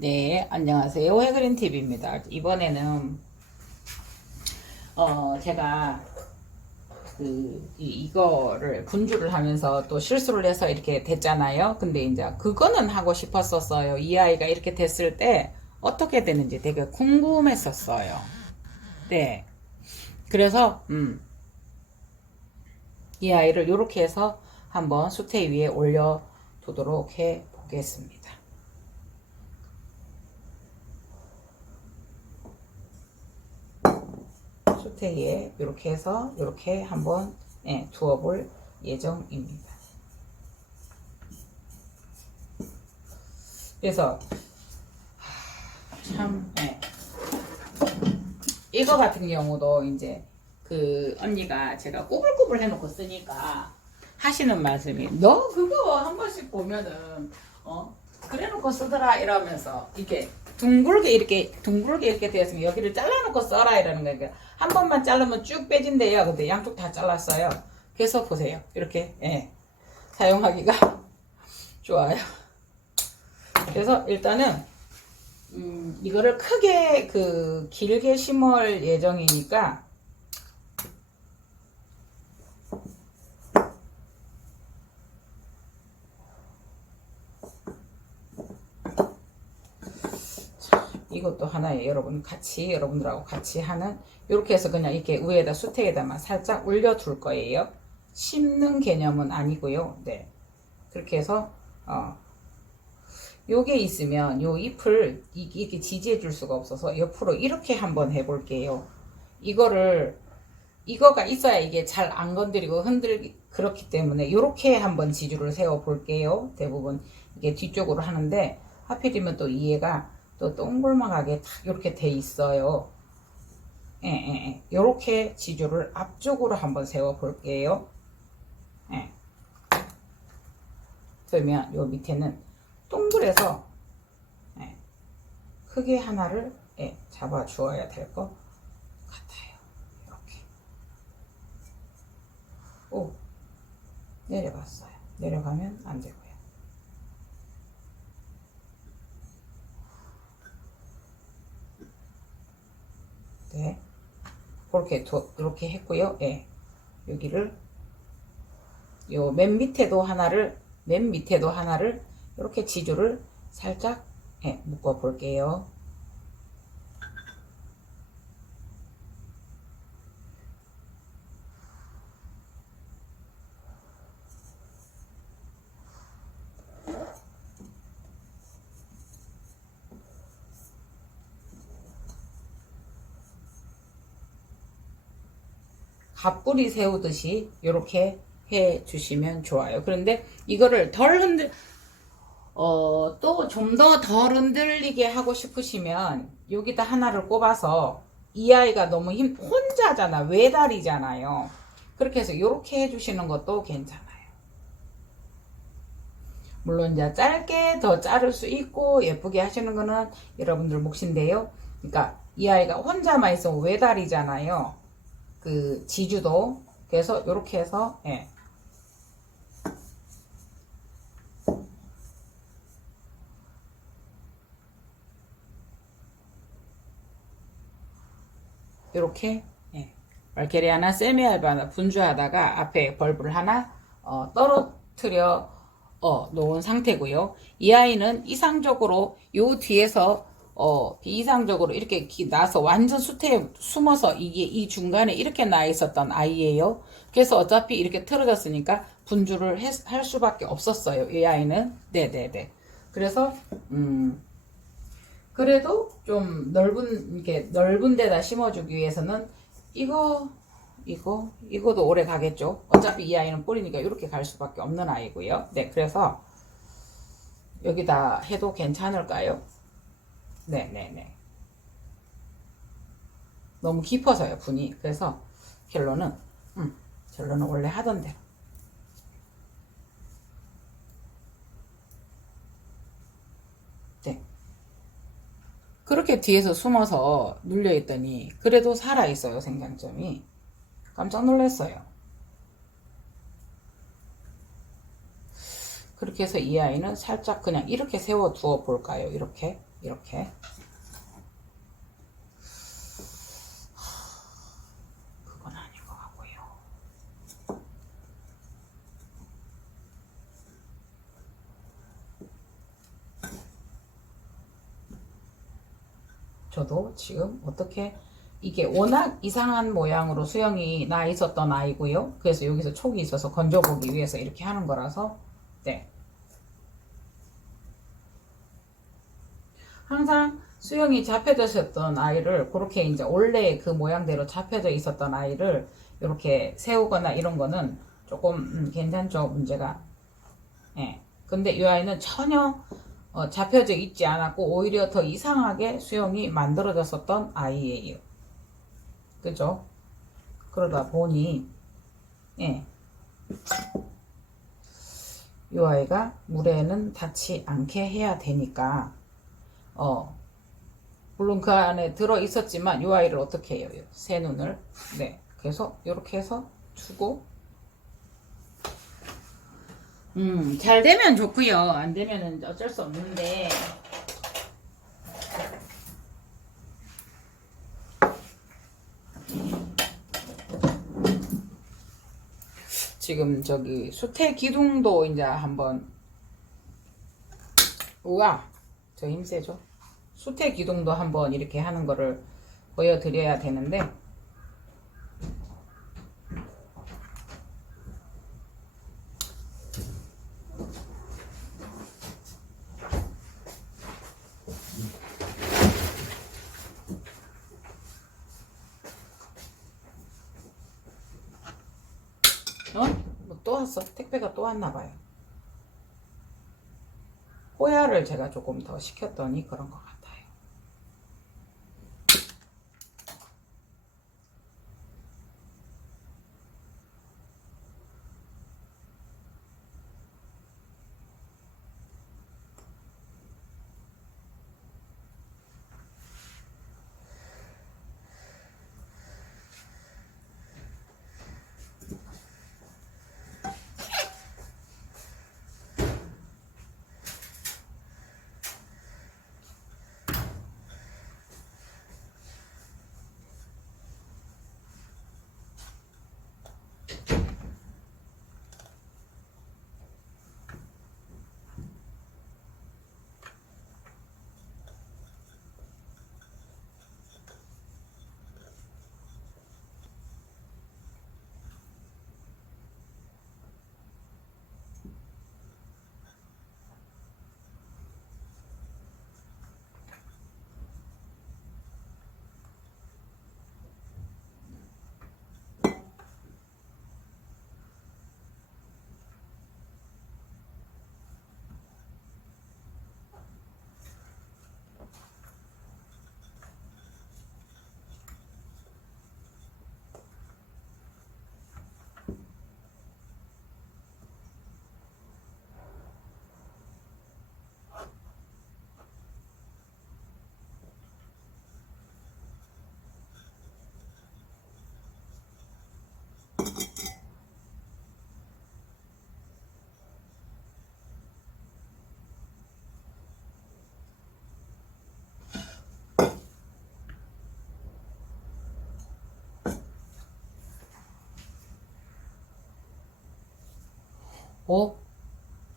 네, 안녕하세요. 해그린 TV입니다. 이번에는 제가 이거를 분주를 하면서 또 실수를 해서 이렇게 됐잖아요. 근데 이제 그거는 하고 싶었었어요. 이 아이가 이렇게 됐을 때 어떻게 되는지 되게 궁금했었어요. 네. 그래서 이 아이를 이렇게 해서 한번 수태 위에 올려 두도록 해 보겠습니다. 수태에 이렇게 해서 이렇게 한번 두어 볼 예정입니다. 그래서 참 이거 같은 경우도 이제 그 언니가 제가 꾸불꾸불 해놓고 쓰니까 하시는 말씀이 너 그거 한 번씩 보면은 그래놓고 쓰더라 이러면서 이렇게 둥글게 이렇게 되었으면 여기를 잘라놓고 써라 이러는 거예요. 그러니까 한 번만 자르면 쭉 빼진대요. 근데 양쪽 다 잘랐어요. 그래서 보세요. 이렇게 사용하기가 좋아요. 그래서 일단은 이거를 크게 길게 심을 예정이니까 이것도 하나의 여러분들하고 같이 하는 이렇게 해서 그냥 이렇게 위에다 수태에다만 살짝 올려 둘 거예요. 심는 개념은 아니고요. 네. 그렇게 해서 요게 있으면 요 잎을 이렇게 지지해 줄 수가 없어서 옆으로 이렇게 한번 해 볼게요. 이거가 있어야 이게 잘 안 건드리고 그렇기 때문에 이렇게 한번 지주를 세워 볼게요. 대부분 이게 뒤쪽으로 하는데 하필이면 또 이해가 또 동글망하게 딱 이렇게 돼 있어요. 이렇게 지주를 앞쪽으로 한번 세워 볼게요. 그러면 요 밑에는 동글해서 크게 하나를 잡아 주어야 될 것 같아요. 이렇게. 오, 내려갔어요. 내려가면 안 되고요. 네. 이렇게 했고요. 여기를 요 맨 밑에도 하나를 이렇게 지주를 살짝 묶어 볼게요. 갑뿌리 세우듯이 이렇게 해 주시면 좋아요. 그런데 이거를 또 좀 덜 흔들리게 하고 싶으시면 여기다 하나를 꼽아서 이 아이가 너무 혼자잖아. 외다리잖아요. 그렇게 해서 이렇게 해주시는 것도 괜찮아요. 물론 이제 짧게 더 자를 수 있고 예쁘게 하시는 거는 여러분들 몫인데요. 그러니까 이 아이가 혼자만 있으면 외다리잖아요. 그 지주도. 그래서 이렇게 해서 이렇게 말게리 하나, 세미알바 하나 분주하다가 앞에 벌브를 하나 떨어뜨려 놓은 상태고요. 이 아이는 이상적으로 요 뒤에서 비이상적으로 이렇게 나서 완전 수태에 숨어서 이게 이 중간에 이렇게 나 있었던 아이예요. 그래서 어차피 이렇게 틀어졌으니까 분주를 할 수밖에 없었어요. 이 아이는. 네네네. 그래서 그래도 좀 넓은 데다 심어주기 위해서는 이거도 오래 가겠죠. 어차피 이 아이는 뿌리니까 이렇게 갈 수밖에 없는 아이고요. 네, 그래서 여기다 해도 괜찮을까요? 네네네. 너무 깊어서요, 분이. 그래서 결론은 원래 하던 대로. 네. 그렇게 뒤에서 숨어서 눌려있더니 그래도 살아있어요. 생장점이. 깜짝 놀랐어요. 그렇게 해서 이 아이는 살짝 그냥 이렇게 세워 두어 볼까요? 이렇게 이렇게. 그건 아닌 것 같고요. 저도 지금 어떻게 이게 워낙 이상한 모양으로 수영이 나 있었던 아이고요. 그래서 여기서 촉이 있어서 건져보기 위해서 이렇게 하는 거라서 네. 항상 수영이 잡혀져 있었던 아이를 그렇게 이제 원래 그 모양대로 잡혀져 있었던 아이를 이렇게 세우거나 이런 거는 조금 괜찮죠, 문제가. 예. 근데 이 아이는 전혀 잡혀져 있지 않았고 오히려 더 이상하게 수영이 만들어졌었던 아이예요. 그죠? 그러다 보니 예. 이 아이가 물에는 닿지 않게 해야 되니까 물론 그 안에 들어 있었지만 이 아이를 어떻게 해요? 새 눈을. 네. 그래서 이렇게 해서 주고 잘 되면 좋고요. 안 되면은 어쩔 수 없는데 지금 저기 수태 기둥도 이제 한번 우와 저 힘세죠? 수태 기둥도 한번 이렇게 하는 거를 보여드려야 되는데 뭐 또 왔어? 택배가 또 왔나 봐요. 호야를 제가 조금 더 시켰더니 그런 것 같아요.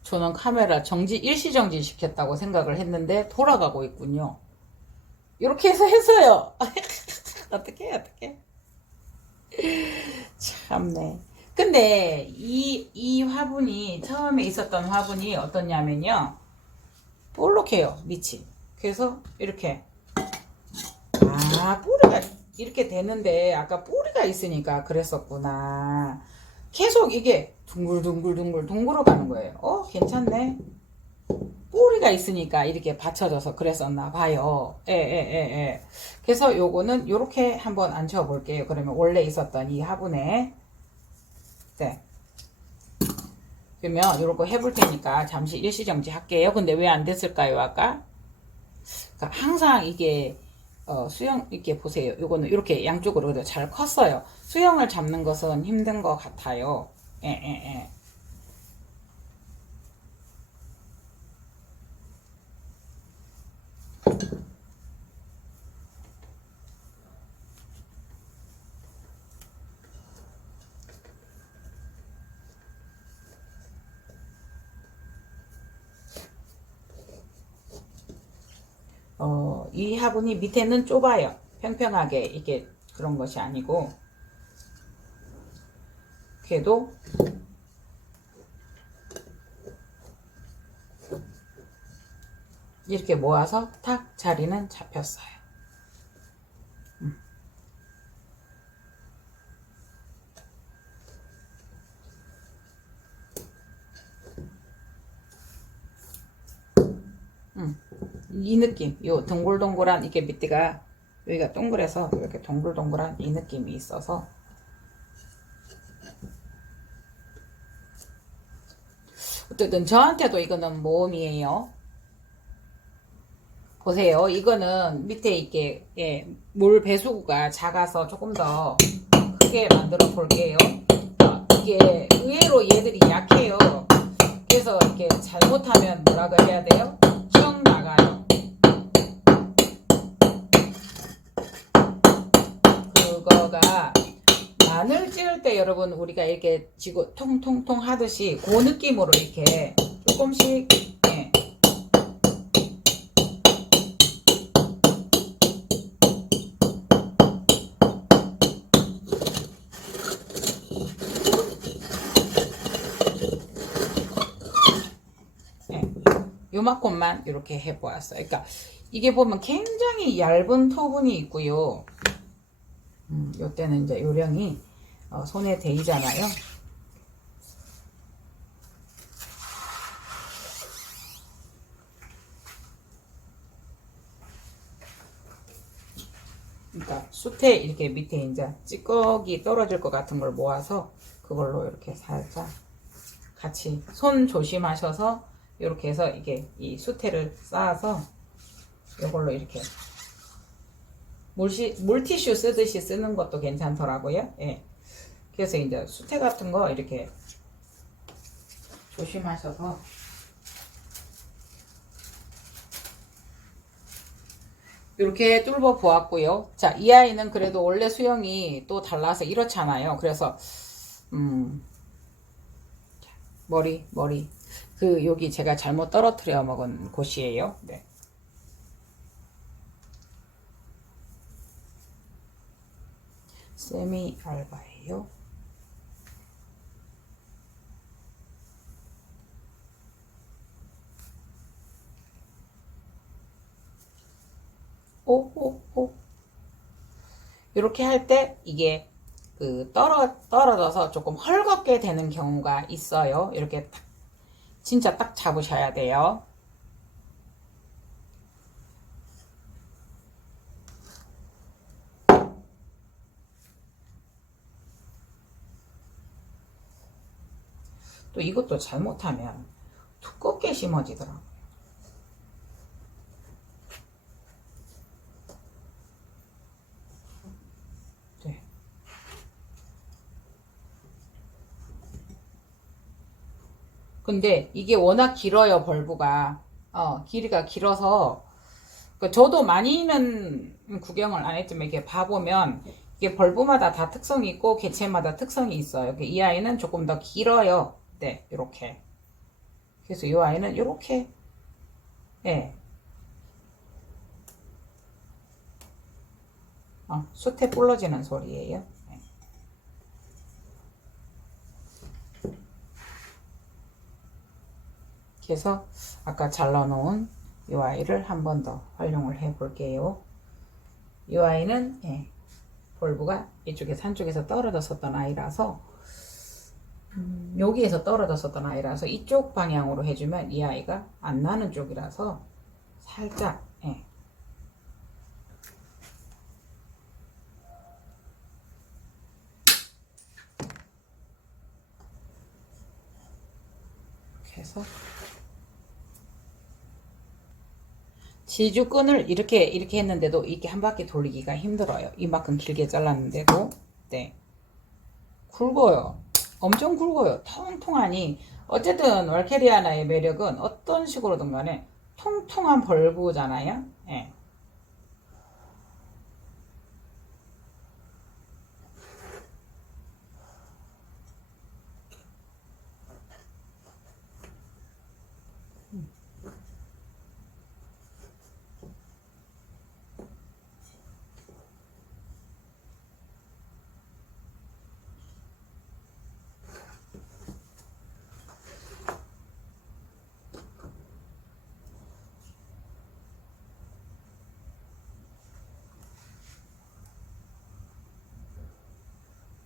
저는 카메라 일시정지 시켰다고 생각을 했는데 돌아가고 있군요. 이렇게 해서 했어요. 어떡해. 참네. 근데 이 화분이 처음에 있었던 화분이 어떻냐면요. 볼록해요, 밑이. 그래서 이렇게 뿌리가 이렇게 되는데 아까 뿌리가 있으니까 그랬었구나. 계속 이게 둥글둥글둥글 동굴어 가는 거예요. 괜찮네. 뿌리가 있으니까 이렇게 받쳐져서 그랬었나 봐요. 예. 그래서 요거는 요렇게 한번 앉혀 볼게요. 그러면 원래 있었던 이 화분에 네. 그러면 요렇게 해볼 테니까 잠시 일시정지 할게요. 근데 왜 안 됐을까요, 아까? 그러니까 항상 이게 수영 이렇게 보세요. 요거는 이렇게 양쪽으로 잘 컸어요. 수영을 잡는 것은 힘든 것 같아요. 예. 이 화분이 밑에는 좁아요. 평평하게 이게 그런 것이 아니고, 걔도 이렇게 모아서 탁 자리는 잡혔어요. 이 느낌, 요 동글동글한 이게 밑에가 여기가 동그래서 이렇게 동글동글한 이 느낌이 있어서 어쨌든 저한테도 이거는 모험이에요. 보세요. 이거는 밑에 이게 물 배수구가 작아서 조금 더 크게 만들어 볼게요. 이게 의외로 얘들이 약해요. 그래서 이렇게 잘못하면 뭐라고 해야 돼요? 쭉 나가요. 그거가 마늘 찌를 때 여러분 우리가 이렇게 쥐고 통통통 하듯이 그 느낌으로 이렇게 조금씩 요만큼만 이렇게 해보았어요. 그러니까 이게 보면 굉장히 얇은 토분이 있고요. 요때는 이제 요령이 손에 대이잖아요. 그러니까 숯에 이렇게 밑에 이제 찌꺼기 떨어질 것 같은 걸 모아서 그걸로 이렇게 살짝 같이 손 조심하셔서 이렇게 해서 이게 이 수태를 쌓아서 이걸로 이렇게 물티슈 쓰듯이 쓰는 것도 괜찮더라고요. 예. 그래서 이제 수태 같은 거 이렇게 조심하셔서 이렇게 뚫어 보았고요. 자, 이 아이는 그래도 원래 수영이 또 달라서 이렇잖아요. 그래서 머리 그 여기 제가 잘못 떨어뜨려 먹은 곳이에요. 네. 세미 알바예요. 오오오. 이렇게 할 때 이게 그 떨어져서 조금 헐겁게 되는 경우가 있어요. 이렇게 딱, 진짜 딱 잡으셔야 돼요. 또 이것도 잘못하면 두껍게 심어지더라고요. 네. 근데 이게 워낙 길어요, 벌브가. 길이가 길어서 저도 많이는 구경을 안 했지만 이렇게 봐보면 이게 벌브마다 다 특성이 있고 개체마다 특성이 있어요. 이 아이는 조금 더 길어요. 네, 이렇게. 그래서 이 아이는 이렇게, 예. 숯에 불러지는 소리예요. 네. 그래서 아까 잘라놓은 이 아이를 한 번 더 활용을 해 볼게요. 이 아이는 볼브가 이쪽에 산 쪽에서 떨어졌었던 아이라서 여기에서 떨어졌었던 아이라서 이쪽 방향으로 해주면 이 아이가 안 나는 쪽이라서 살짝 이렇게 해서 지주끈을 이렇게 했는데도 이렇게 한 바퀴 돌리기가 힘들어요. 이만큼 길게 잘랐는데도 네 굵어요. 엄청 굵어요. 통통하니 어쨌든 월케리아나의 매력은 어떤 식으로든 간에 통통한 벌브잖아요. 예.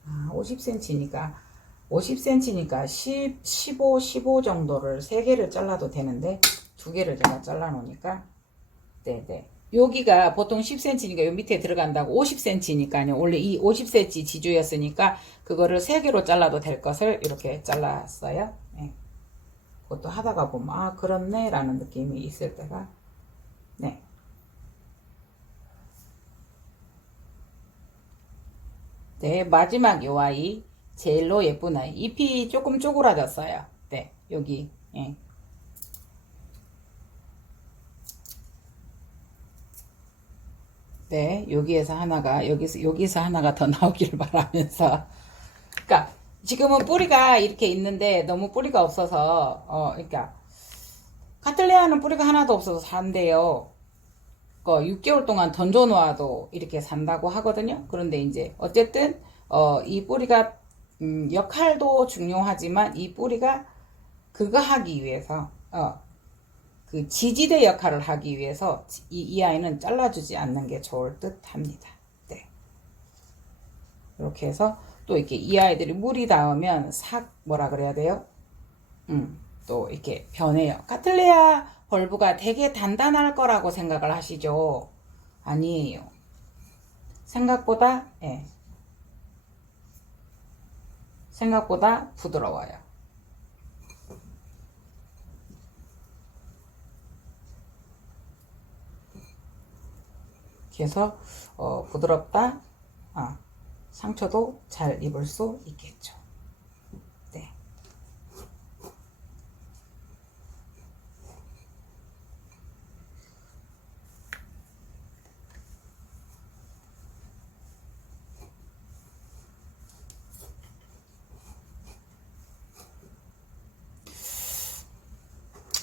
아, 50cm니까 15 정도를 3개를 잘라도 되는데 2개를 제가 잘라 놓으니까 네네. 여기가 보통 10cm니까 요 밑에 들어간다고 50cm니까요. 원래 이 50cm 지주였으니까 그거를 3개로 잘라도 될 것을 이렇게 잘랐어요. 네. 그것도 하다가 보면 아 그렇네 라는 느낌이 있을 때가 네. 네, 마지막 요 아이 제일로 예쁜 아이 잎이 조금 쪼그라졌어요. 네, 여기 예. 네, 여기에서 하나가 여기서 하나가 더 나오기를 바라면서 그러니까 지금은 뿌리가 이렇게 있는데 너무 뿌리가 없어서 그러니까 카틀레아는 뿌리가 하나도 없어서 산대요. 6개월 동안 던져 놓아도 이렇게 산다고 하거든요. 그런데 이제 어쨌든 이 뿌리가 역할도 중요하지만 이 뿌리가 그거 하기 위해서 그 지지대 역할을 하기 위해서 이 아이는 잘라주지 않는 게 좋을 듯 합니다. 네. 이렇게 해서 또 이렇게 이 아이들이 물이 닿으면 뭐라 그래야 돼요? 또 이렇게 변해요. 카틀레아 벌브가 되게 단단할 거라고 생각을 하시죠? 아니에요. 생각보다, 예. 생각보다 부드러워요. 그래서, 부드럽다, 상처도 잘 입을 수 있겠죠. 네.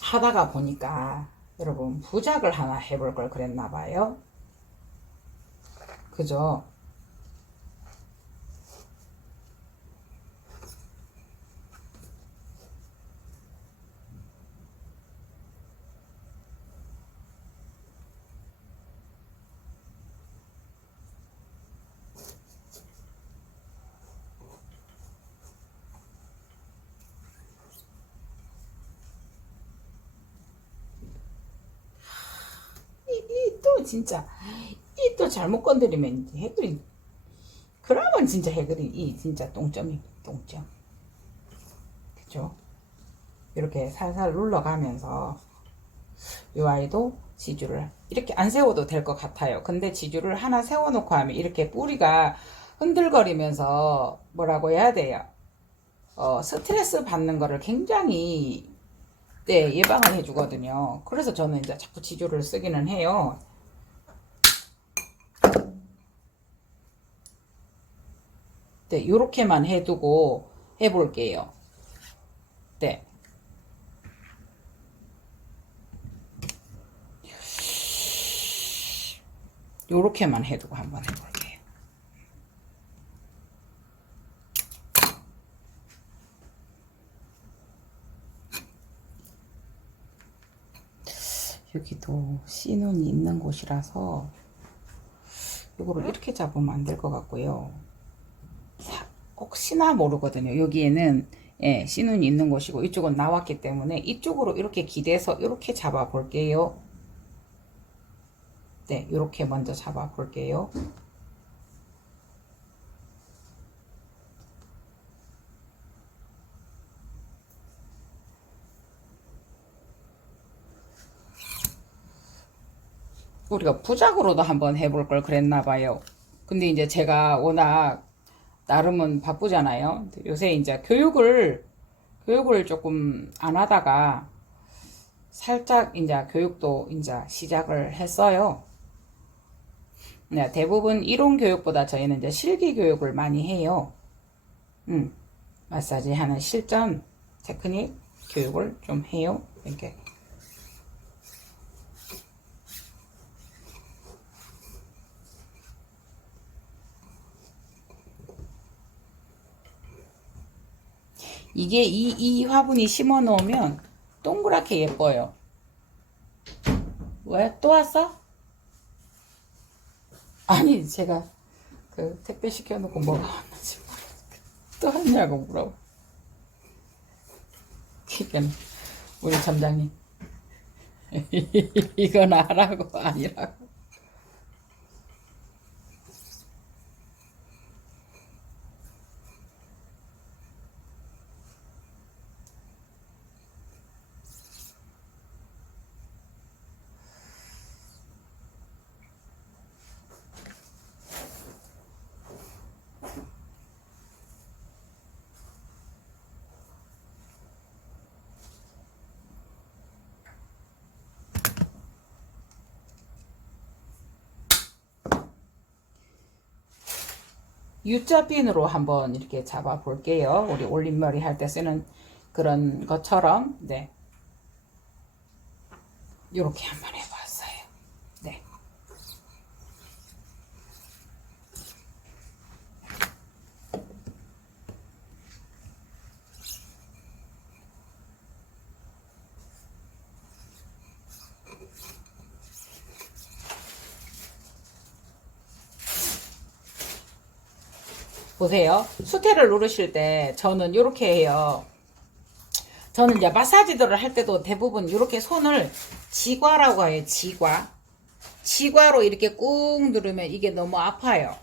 하다가 보니까 여러분 부작을 하나 해볼 걸 그랬나 봐요. 그죠? 이 또 진짜 이 또 잘못 건드리면 해그린 그러면 진짜 해그린 이 진짜 똥점이 똥점. 그죠? 이렇게 살살 눌러가면서 이 아이도 지주를 이렇게 안 세워도 될 것 같아요. 근데 지주를 하나 세워놓고 하면 이렇게 뿌리가 흔들거리면서 뭐라고 해야 돼요? 스트레스 받는 거를 굉장히 네, 예방을 해주거든요. 그래서 저는 이제 자꾸 지주를 쓰기는 해요. 네, 요렇게만 해두고 해볼게요. 네. 요렇게만 해두고 한번 해볼게요. 여기도 씨눈이 있는 곳이라서 이거를 이렇게 잡으면 안 될 것 같고요. 혹시나 모르거든요. 여기에는 예, 씨눈이 있는 곳이고 이쪽은 나왔기 때문에 이쪽으로 이렇게 기대서 이렇게 잡아 볼게요. 네, 이렇게 먼저 잡아 볼게요. 우리가 부작으로도 한번 해볼 걸 그랬나 봐요. 근데 이제 제가 워낙 나름은 바쁘잖아요. 요새 이제 교육을 조금 안 하다가 살짝 이제 교육도 이제 시작을 했어요. 네, 대부분 이론 교육보다 저희는 이제 실기 교육을 많이 해요. 마사지 하는 실전 테크닉 교육을 좀 해요. 이렇게. 이게 이 화분이 심어 놓으면 동그랗게 예뻐요. 왜? 또 왔어? 아니, 제가 그 택배 시켜놓고 뭐가 왔는지 또 왔냐고 물어봐. 그러니까 우리 점장님 이건 하라고 아니라고. U자핀으로 한번 이렇게 잡아 볼게요. 우리 올림머리 할 때 쓰는 그런 것처럼. 네. 요렇게 한번 해봤어요. 네. 보세요. 수태를 누르실 때 저는 이렇게 해요. 저는 이제 마사지들을 할 때도 대부분 이렇게 손을 지과라고 해요. 지과로 이렇게 꾹 누르면 이게 너무 아파요.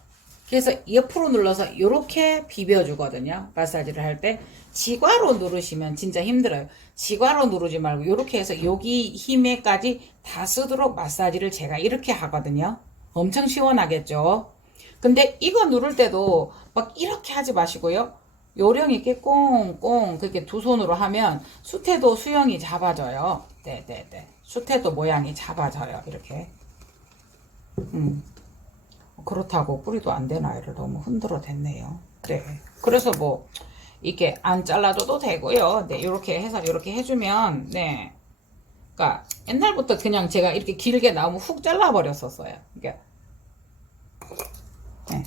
그래서 옆으로 눌러서 이렇게 비벼주거든요. 마사지를 할 때 지과로 누르시면 진짜 힘들어요. 지과로 누르지 말고 이렇게 해서 여기 힘에까지 다 쓰도록 마사지를 제가 이렇게 하거든요. 엄청 시원하겠죠. 근데 이거 누를 때도 막 이렇게 하지 마시고요. 요령 있게 꽁꽁 그렇게 두 손으로 하면 수태도 수영이 잡아져요. 네네네. 수태도 모양이 잡아져요. 이렇게. 그렇다고 뿌리도 안 된 아이를 너무 흔들어 댔네요. 네. 그래서 뭐 이렇게 안 잘라줘도 되고요. 네. 이렇게 해서 이렇게 해주면 네. 그러니까 옛날부터 그냥 제가 이렇게 길게 나오면 훅 잘라버렸었어요. 그러니까 네.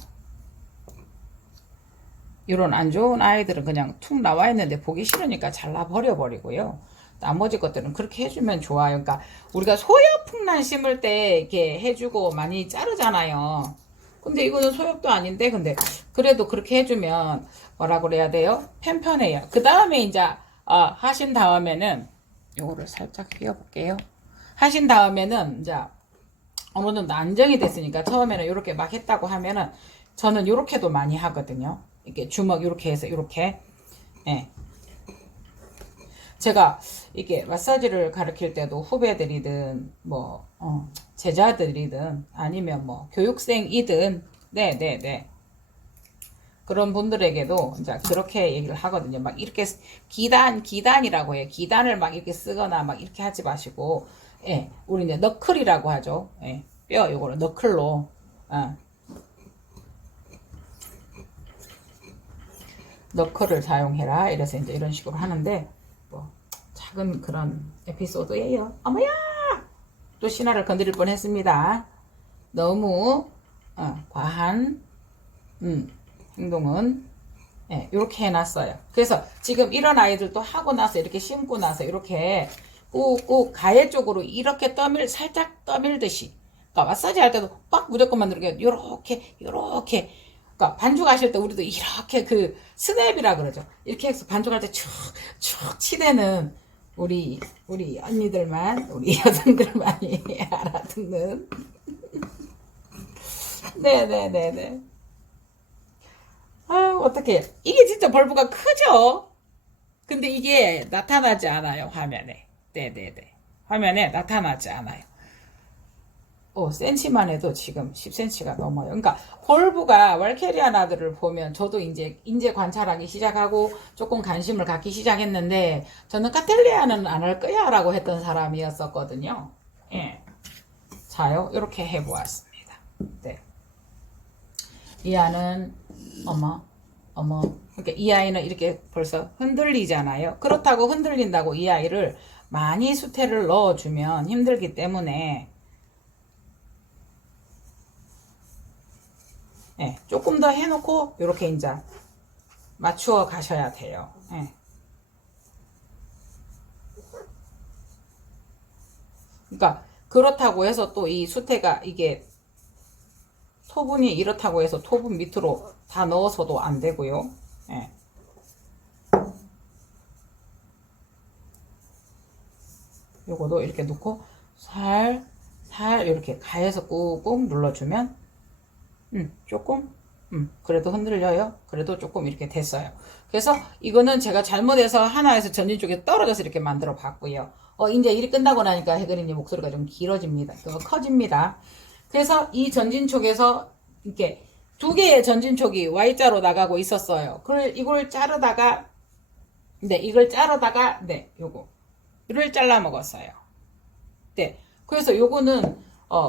이런 안 좋은 아이들은 그냥 툭 나와 있는데 보기 싫으니까 잘라버려 버리고요. 나머지 것들은 그렇게 해주면 좋아요. 그러니까 우리가 소엽풍란 심을 때 이렇게 해주고 많이 자르잖아요. 근데 이거는 소엽도 아닌데 근데 그래도 그렇게 해주면 뭐라 그래야 돼요? 편편해요. 그 다음에 이제 하신 다음에는 요거를 살짝 휘어볼게요. 하신 다음에는 이제 어느 정도 안정이 됐으니까 처음에는 이렇게 막 했다고 하면은 저는 이렇게도 많이 하거든요. 이렇게 주먹 이렇게 해서 이렇게. 예. 제가 이게 마사지를 가르칠 때도 후배들이든 뭐 제자들이든 아니면 뭐 교육생이든 네네네 그런 분들에게도 이제 그렇게 얘기를 하거든요. 막 이렇게 기단이라고 해요. 기단을 막 이렇게 쓰거나 막 이렇게 하지 마시고 예, 우리 이제 너클이라고 하죠. 예, 뼈 요거를 너클로 너클을 사용해라. 이래서 이제 이런 식으로 하는데 뭐 작은 그런 에피소드예요. 어머야! 또 신화를 건드릴 뻔했습니다. 너무 과한 행동은 이렇게 해놨어요. 그래서 지금 이런 아이들도 하고 나서 이렇게 심고 나서 이렇게 꾹꾹 가해 쪽으로 이렇게 살짝 떠밀듯이. 그러니까 마사지 할 때도 빡 무조건만 누르게 요렇게 그러니까 반죽하실 때 우리도 이렇게 그 스냅이라 그러죠. 이렇게 해서 반죽할 때 축축 치대는 우리 언니들만 우리 여성들만이 알아듣는 네네네네. 아 어떡해. 이게 진짜 벌브가 크죠? 근데 이게 나타나지 않아요 화면에. 네네네. 화면에 나타나지 않아요. 센치만 해도 지금 10cm가 넘어요. 그러니까 볼브가 왈케리아 나들을 보면 저도 이제 관찰하기 시작하고 조금 관심을 갖기 시작했는데 저는 카텔리아는 안 할 거야 라고 했던 사람이었었거든요. 예. 자요. 이렇게 해보았습니다. 네. 이 아는 어머 그러니까 이 아이는 이렇게 벌써 흔들리잖아요. 그렇다고 흔들린다고 이 아이를 많이 수태를 넣어주면 힘들기 때문에 예, 조금 더 해놓고 이렇게 이제 맞추어 가셔야 돼요. 예. 그러니까 그렇다고 해서 또 이 수태가 이게 토분이 이렇다고 해서 토분 밑으로 다 넣어서도 안 되고요. 예. 요거도 이렇게 놓고 살 이렇게 가해서 꾹꾹 눌러주면 조금 그래도 흔들려요. 그래도 조금 이렇게 됐어요. 그래서 이거는 제가 잘못해서 하나에서 전진 쪽에 떨어져서 이렇게 만들어 봤고요. 이제 일이 끝나고 나니까 해그린님 목소리가 좀 길어집니다. 커집니다. 그래서 이 전진촉에서 이렇게 두 개의 전진촉이 Y자로 나가고 있었어요. 이걸 자르다가 이걸 자르다가 요거를 잘라 먹었어요. 네. 그래서 요거는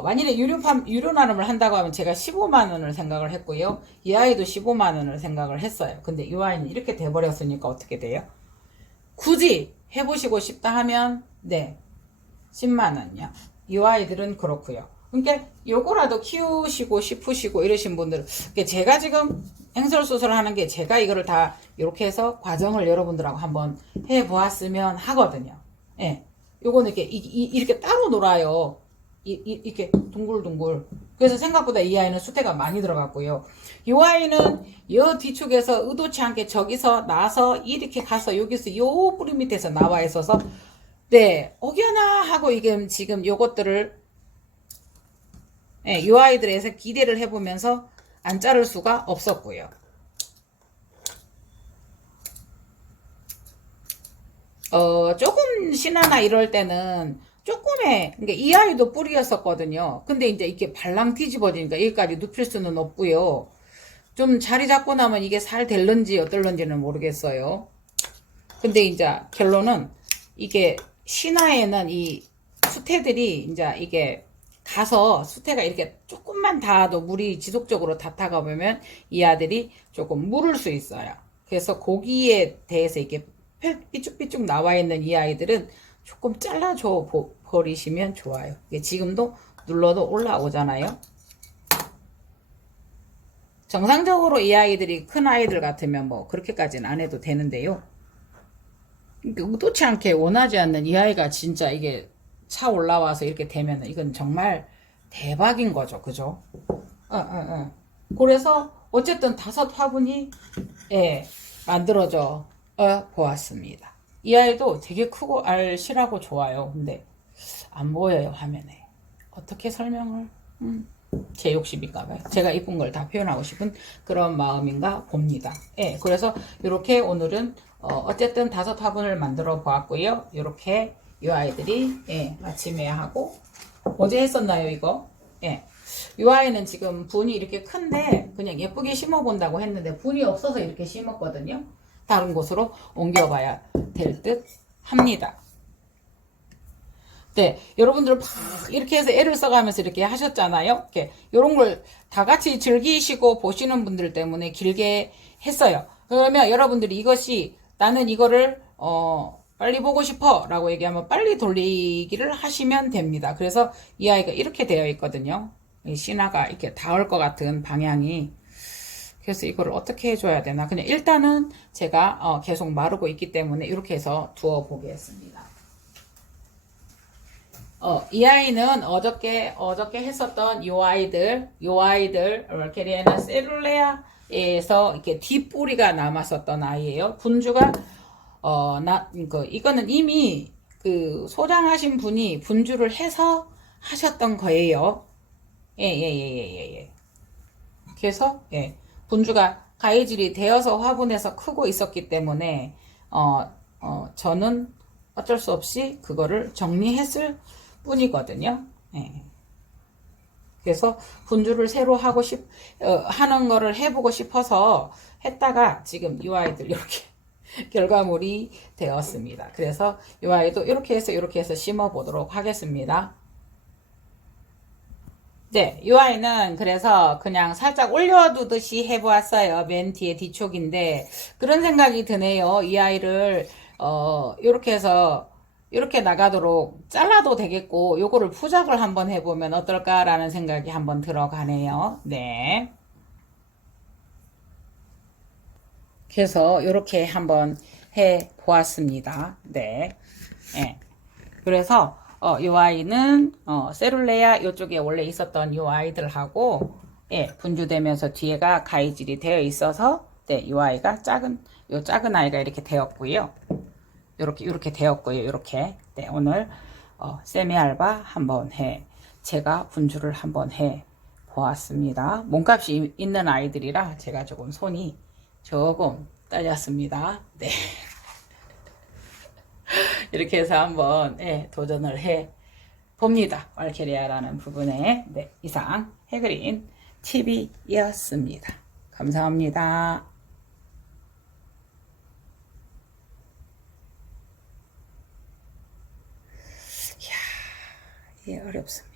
만일에 유료 나눔을 한다고 하면 제가 15만 원을 생각을 했고요. 이 아이도 15만 원을 생각을 했어요. 근데 이 아이는 이렇게 돼버렸으니까 어떻게 돼요? 굳이 해보시고 싶다 하면 10만 원이요. 이 아이들은 그렇고요. 그러니까 요거라도 키우시고 싶으시고 이러신 분들 제가 지금 행설수술을 하는 게 제가 이거를 다 이렇게 해서 과정을 여러분들하고 한번 해보았으면 하거든요. 예. 요거는 이렇게 따로 놀아요. 이렇게 둥글둥글. 그래서 생각보다 이 아이는 수태가 많이 들어갔고요. 이 아이는 요 뒤쪽에서 의도치 않게 저기서 나서 이렇게 가서 여기서 요 뿌리 밑에서 나와 있어서 어겨나 하고 이게 지금 요것들을 요 아이들에서 기대를 해보면서 안 자를 수가 없었고요. 조금 신하나 이럴 때는 그러니까 이 아이도 뿌리였었거든요. 근데 이제 이렇게 발랑 뒤집어지니까 여기까지 눕힐 수는 없고요. 좀 자리 잡고 나면 이게 살 될런지 어떨런지는 모르겠어요. 근데 이제 결론은 이게 신화에는 이 수태들이 이제 이게 가서 수태가 이렇게 조금만 닿아도 물이 지속적으로 닿다가 보면 이 아들이 조금 물을 수 있어요. 그래서 고기에 대해서 이렇게 삐쭉삐쭉 나와 있는 이 아이들은 조금 잘라줘 버리시면 좋아요. 지금도 눌러도 올라오잖아요. 정상적으로 이 아이들이 큰 아이들 같으면 뭐 그렇게까지는 안 해도 되는데요. 의도치 않게 원하지 않는 이 아이가 진짜 이게 차 올라와서 이렇게 되면 이건 정말 대박인 거죠. 그죠? 그래서 어쨌든 5 화분이 만들어져 보았습니다. 이 아이도 되게 크고 알실하고 좋아요. 근데 안 보여요 화면에. 어떻게 설명을 제 욕심인가 봐요. 제가 이쁜 걸 다 표현하고 싶은 그런 마음인가 봅니다. 그래서 이렇게 오늘은 어쨌든 5 화분을 만들어 보았고요. 이렇게 이 아이들이 아침에 하고 어제 했었나요 이거? 이 아이는 지금 분이 이렇게 큰데 그냥 예쁘게 심어 본다고 했는데 분이 없어서 이렇게 심었거든요. 다른 곳으로 옮겨봐야 될 듯 합니다. 여러분들 막 이렇게 해서 애를 써가면서 이렇게 하셨잖아요. 이런 걸 다 같이 즐기시고 보시는 분들 때문에 길게 했어요. 그러면 여러분들이 이것이 나는 이거를 빨리 보고 싶어 라고 얘기하면 빨리 돌리기를 하시면 됩니다. 그래서 이 아이가 이렇게 되어 있거든요. 이 신화가 이렇게 닿을 것 같은 방향이. 그래서 이거를 어떻게 해줘야 되나. 그냥 일단은 제가 계속 마르고 있기 때문에 이렇게 해서 두어 보겠습니다. 이 아이는 어저께 했었던 요 아이들 왈케리아나 셀룰레아에서 이렇게 뒷뿌리가 남았었던 아이예요. 분주가 이거는 이미 그 소장하신 분이 분주를 해서 하셨던 거예요. 그래서 분주가 가해질이 되어서 화분에서 크고 있었기 때문에 저는 어쩔 수 없이 그거를 정리했을 뿐이거든요. 그래서 분주를 새로 하는 거를 해보고 싶어서 했다가 지금 이 아이들 이렇게 결과물이 되었습니다. 그래서 이 아이도 이렇게 해서 심어 보도록 하겠습니다. 네, 이 아이는 그래서 그냥 살짝 올려두듯이 해보았어요. 맨 뒤에 뒤촉인데 그런 생각이 드네요. 이 아이를 이렇게 해서 이렇게 나가도록 잘라도 되겠고 요거를 부작을 한번 해보면 어떨까라는 생각이 한번 들어가네요. 네. 그래서 이렇게 한번 해 보았습니다. 네. 예. 그래서 이 아이는 세룰레아 이쪽에 원래 있었던 이 아이들하고 예, 분주되면서 뒤에가 가위질이 되어 있어서 네, 이 아이가 작은 아이가 이렇게 되었고요. 이렇게 되었고요. 이렇게 네, 오늘 세미알바 한번 제가 분주를 한번 해 보았습니다. 몸값이 있는 아이들이라 제가 조금 손이 조금 떨렸습니다. 네. 이렇게 해서 한번 예, 도전을 해 봅니다. 왈케리아라는 부분에 네, 이상 해그린 TV였습니다. 감사합니다. 이야, 예, 어렵습니다.